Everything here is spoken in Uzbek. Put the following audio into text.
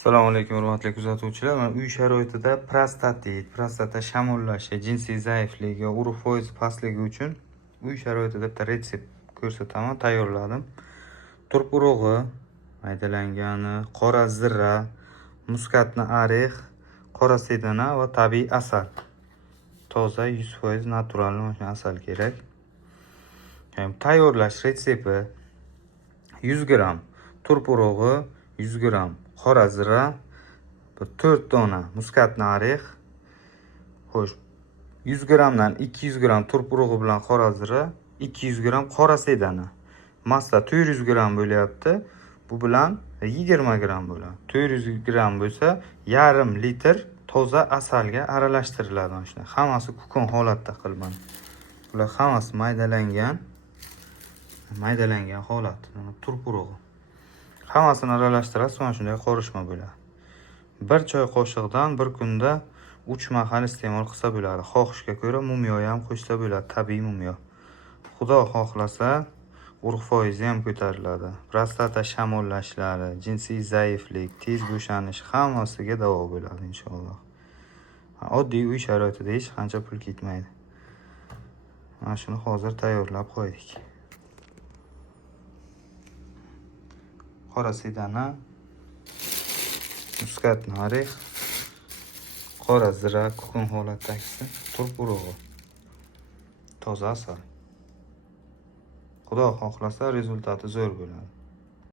Assalomu alaykum hurmatli kuzatuvchilar. Mana uy sharoitida prostata shamollashi, jinsiy zaifligi, urug' foizi pastligi uchun uy sharoitida bitta retsept ko'rsataman, tayyorladim. Turp urug'i maydalangani, qora zira, muskatni orix, qora sedana va tabiiy asal. Toza 100% natural mana asal kerak. Tayyorlash retsepti: 100 gram turp urug'i, 100 gram qora zira, 4 dona muskatni orix. Xo'sh, 100 gramdan 200 gram turp urug'i bilan qora zira, 200 gram qora sedana. Massa 400 gram bo'lyapti. Bu bilan 20 gram bo'ladi. 400 gram bo'lsa, yarim litr toza asalga aralashtiriladi. Mana hammasi kukun holatda qilman. Bular hammasi maydalangan holat. Turp urug'i. Hammasini aralashtirasiz, mana shunday qorishma bo'ladi. Bir choy qoshiqdan bir kunda 3 mahal iste'mol qilsa bo'ladi. Xohishga ko'ra mumyo ham qo'shsa bo'ladi, tabiiy mumyo. Xudo xohlasa, urug' foizi ham ko'tariladi. Prostata shamollashlari, jinsiy zaiflik, tez bo'shanish hammasiga davo bo'ladi inshaalloh. Oddiy uy sharoitida hech qancha pul ketmaydi. Mana shuni hozir tayyorlab qo'ydik. Qora sedana, muskatni orix, qora zira, kukun holatdagisi, turp urug'i, toza asal. Xudo xohlasa rezultati zo'r bo'ladi.